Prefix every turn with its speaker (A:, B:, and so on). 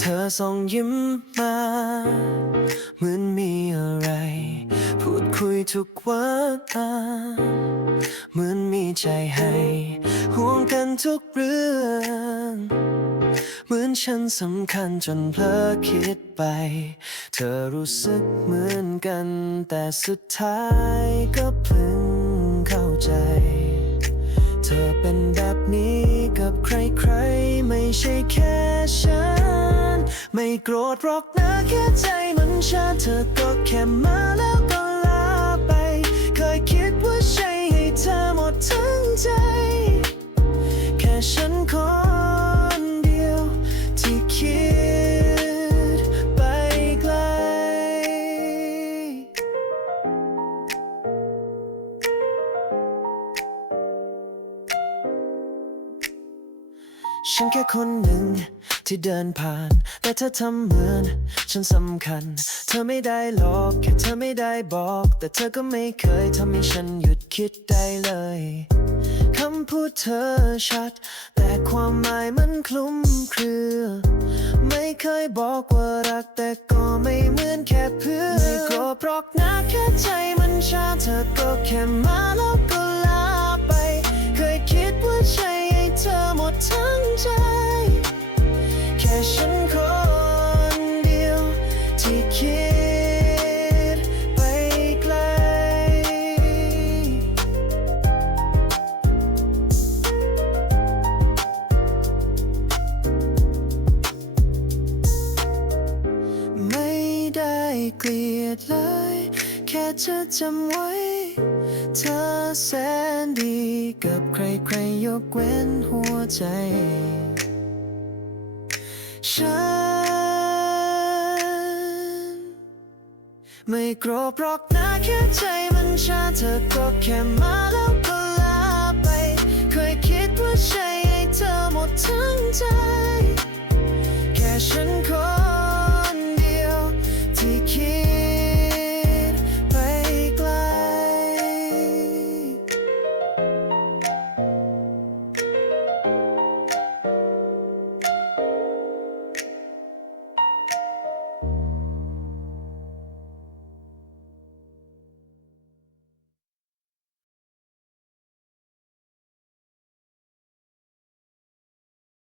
A: เธอส่งยิ้มมา เหมือนมีอะไร พูดคุยทุกวันเหมือนมีใจให้ ห่วงกันทุกเรื่องเหมือนฉันสำคัญจนเพลอคิดไป เธอรู้สึกเหมือนกัน แต่สุดท้ายก็เพิ่งเข้าใจ เธอเป็นแบบนี้กับใครๆ ไม่ใช่แค่ฉัน ไม่โกรธหรอกนะแค่ใจมันชาเธอก็แค่มาแล้ว ฉันแค่คนหนึ่งที่เดินผ่าน แต่เธอทำเหมือน ฉันสำคัญ เธอไม่ได้หลอกแค่เธอไม่ได้บอก แต่เธอก็ไม่เคยทำให้ฉันหยุดคิดได้เลยคำพูดเธอชัด แต่ความหมายมันคลุมเครือ ไม่เคยบอกว่ารักแต่ก็ไม่เหมือนแค่เพื่อนไม่โกรธหรอกนะแค่ใจมันชาเธอก็แค่มา เกลียดเลย แค่เธอจำไว้ เธอแสนดีกับใครๆยกเว้นหัวใจ ฉัน ไม่โกรธหรอกนะแค่ใจมันชาเธอก็แค่มาแล้ว